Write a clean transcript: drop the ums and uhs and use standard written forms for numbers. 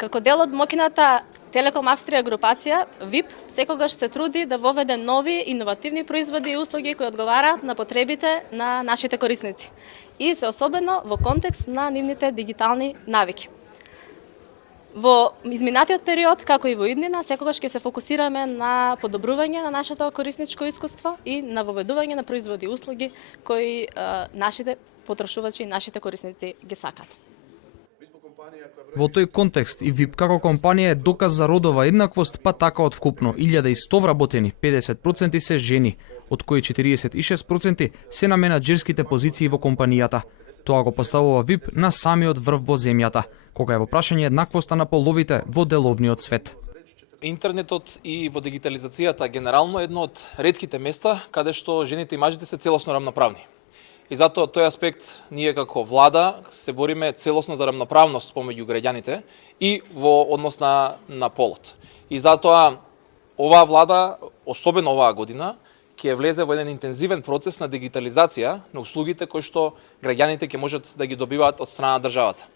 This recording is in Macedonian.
Како дел од моќната Телеком Австрија групација, ВИП секогаш се труди да воведе нови иновативни производи и услуги кои одговараат на потребите на нашите корисници и се особено во контекст на нивните дигитални навики. Во изминатиот период, како и во иднина, секогаш ќе се фокусираме на подобрување на нашето корисничко искуство и на воведување на производи и услуги кои нашите потрошувачи и нашите корисници ги сакаат. Во тој контекст и ВИП како компанија е доказ за родова еднаквост, па така од вкупно 1100 вработени, 50% се жени, од кои 46% се на менаџерските позиции во компанијата. Тоа го поставува ВИП на самиот врв во земјата, кога е во прашање еднаквоста на половите во деловниот свет. Интернетот и во дигитализацијата генерално е едно од ретките места каде што жените и мажите се целосно рамноправни. И затоа тој аспект ние како влада се бориме целосно за рамноправност помеѓу граѓаните и во однос на полот. И затоа оваа влада, особено оваа година, ќе влезе во еден интензивен процес на дигитализација на услугите кои што граѓаните ќе можат да ги добиваат од страна на државата.